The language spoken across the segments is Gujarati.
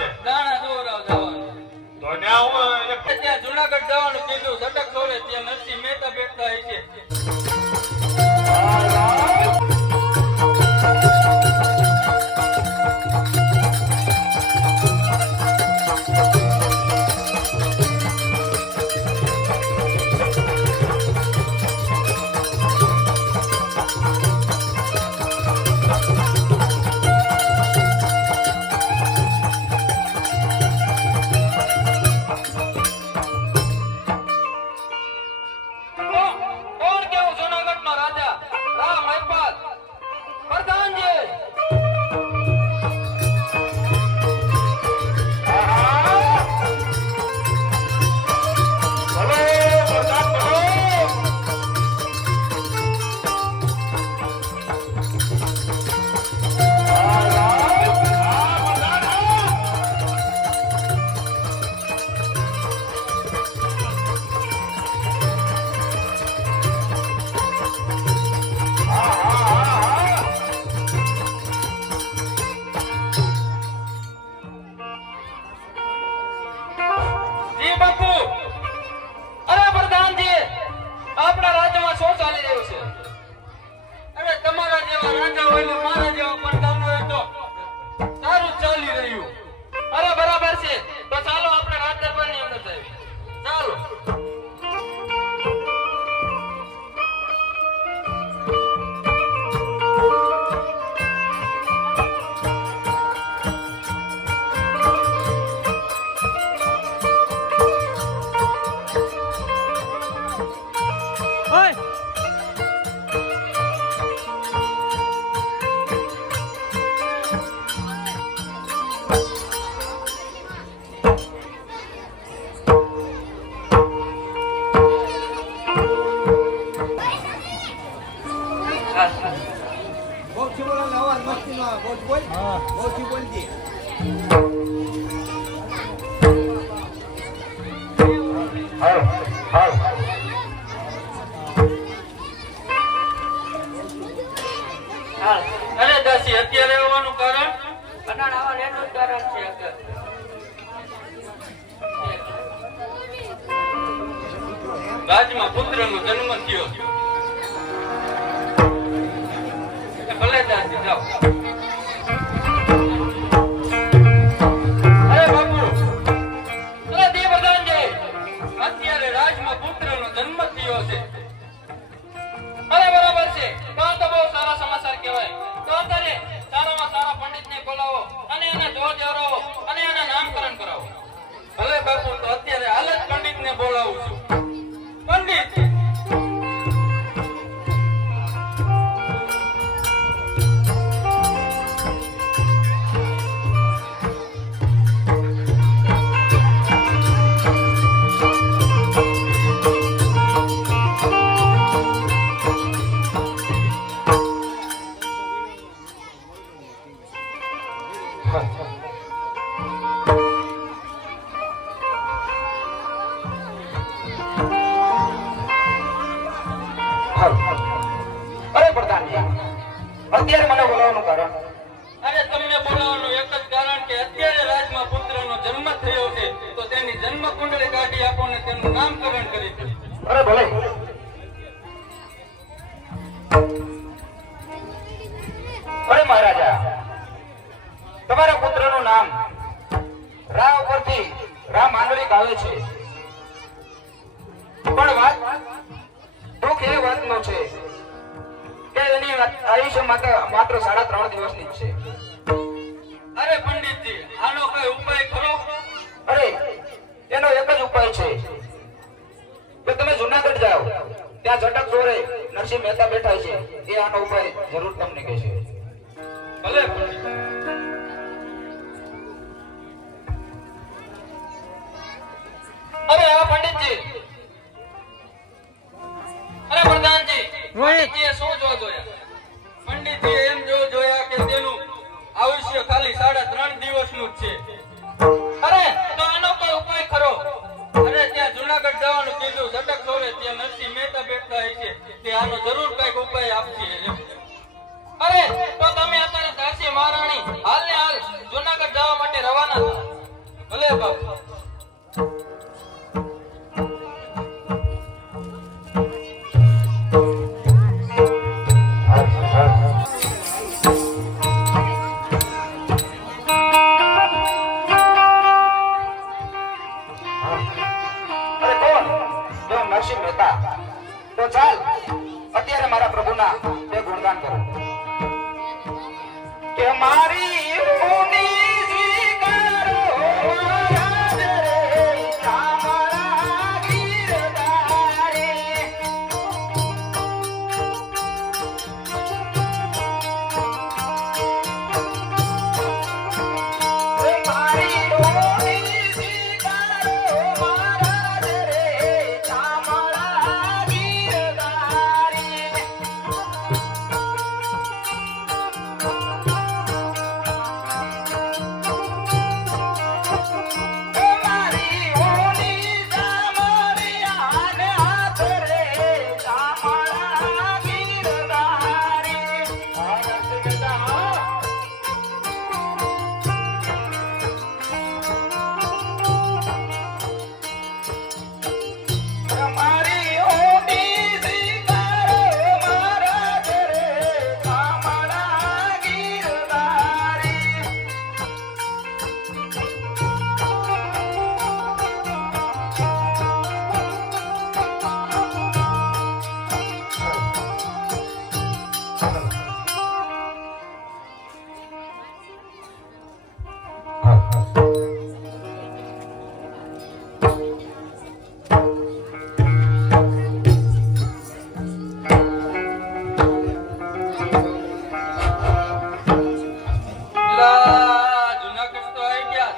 છે? દાણા દોરાવ જવાનું. તો ત્યાં હું ત્યાં જુનાગઢ જવાનું કીધું. સટક સોરે ત્યાં નરસિંહ મહેતા બેઠા છે. કોણ કેવું જુનાગઢનો રાજા રામ મહેપાલ પ્રધાનજી? જી બાપુ. અરે પ્રધાનજી, આપણા રાજ્યમાં શું ચાલી રહ્યું છે? અરે તમારા જેવા રાજા હોય ને મારા જેવા પ્રધાન હોય તો સારું ચાલી રહ્યું. અરે બરાબર છે. તો ચાલો આપણે રાજ દરબારની અંદર જઈએ. ચાલો. બહુથી બોલો ને અવાજ મસ્તી નો આવે. બહુ બોલ. બહુથી બોલજે. અરે દાસી, અત્યારે આવવાનું કારણ? અનાળ આવવાનું એટલું જ કારણ છે. રાજમાં પુત્રનો જન્મ થયો. ભલે દાસી જાઓ. અરે બાપુ, અરે દેવદાનજી, અત્યારે રાજમાં પુત્રનો જન્મ થયો છે. અરે બરાબર છે. તો બહુ સારા સમાચાર કહેવાય. તો અત્યારે સારામાં સારા પંડિતને બોલાવો અને એને જોર જવરાવો અને એના નામકરણ કરાવો. ભલે બાપુ, તો અત્યારે હાલ જ પંડિતને બોલાવું છું. પંડિત, અરે પ્રધાનજી, અત્યારે મને બોલાવવાનું કારણ? અરે તમને બોલાવવાનું એક જ કારણ કે અત્યારે રાજમાં પુત્રનો જન્મ થયો છે. તો તેની જન્મ કુંડળી કાઢી આપો ને તેનું નામકરણ કરી દો. અરે ભલે. અરે મહારાજા, તમારા પુત્રનું નામ રા ઉપરથી રામ માંડલિક આવે છે. પણ વાત દુઃખ એ વાતનો છે કે એની આયુષ્ય માત્ર 3.5 દિવસની જ છે. અરે પંડિતજી, આનો કઈ ઉપાય ખરો? અરે એનો એક જ ઉપાય છે કે તમે જુનાગઢ જાઓ. ત્યાં ઝટક સોરે નરસિંહ મહેતા બેઠા છે. એ આનો ઉપાય જરૂર તમને કહેશે. ભલે પંડિત. અરે આ પંડિતજી, અરે પ્રધાનજી, પંડિતજીએ શું જોયા? પંડિતજીએ એમ જોયા કે તેનું આયુષ્ય ખાલી 3.5 દિવસનું જ છે. અરે તો આનો કોઈ ઉપાય ખરો? અરે ત્યાં જુનાગઢ જવાનું કીધું. ઝટક સોરે ત્યાં નરસિંહ મહેતા બેઠા છે. તે આનો જરૂર કઈક ઉપાય આપશે. અરે તો તમે અત્યારે દાસી મહારાણી હાલ ને હાલ જુનાગઢ જવા માટે રવાના થા.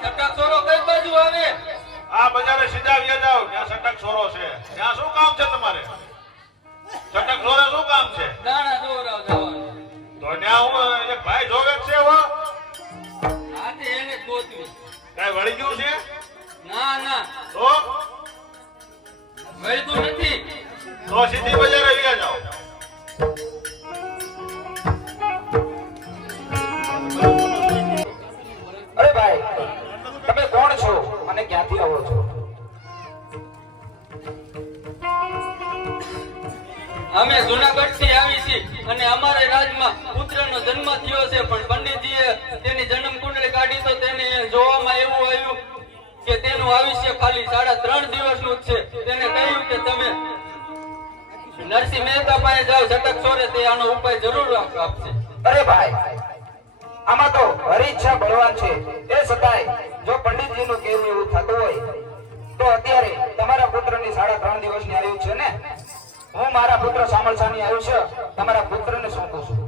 છટક છોરો કઈ બાજુ આવે? આ બજારે સીધા વ્યા જાઓ, ત્યાં સટક છોરો છે. ત્યાં શું કામ છે તમારે? સટક છોરે શું કામ છે? દાણા દોરાવ જવાનું. તો ત્યાં હું એક ભાઈ જોવે જ છે હો. આજે એને ગોતવી. કાંઈ વળી ગયું છે? ના ના તો વળતું નથી. તો સીધી બજારે વ્યા જાઓ. અરે ભાઈ, તમે કોણ છો અને ક્યાંથી આવો છો? અમે જુનાગઢ થી આવી છીએ અને અમારા રાજમાં પુત્રનો જન્મ થયો છે, પણ પંડિતજીએ તેની જન્મ કુંડળી કાઢી તો તેને જોવામાં એવું આવ્યું કે તેનું આયુષ્ય ખાલી 3.5 દિવસનું જ છે. તેને કહ્યું કે તમે નરસિંહ મહેતા પાસે જાઓ, ઝટક છોરે તે આનો ઉપાય જરૂર આપશે. અરે ભાઈ, આમાં તો હરીચ્છા બળવાન છે. એ છતાંય જો પંડિતજીનું કહેવું એવું થતું હોય તો અત્યારે તમારા પુત્રની 3.5 દિવસની આયુ છે ને, હું મારા પુત્ર સામળસાની આયુષ્ય તમારા પુત્રને સોંપું છું.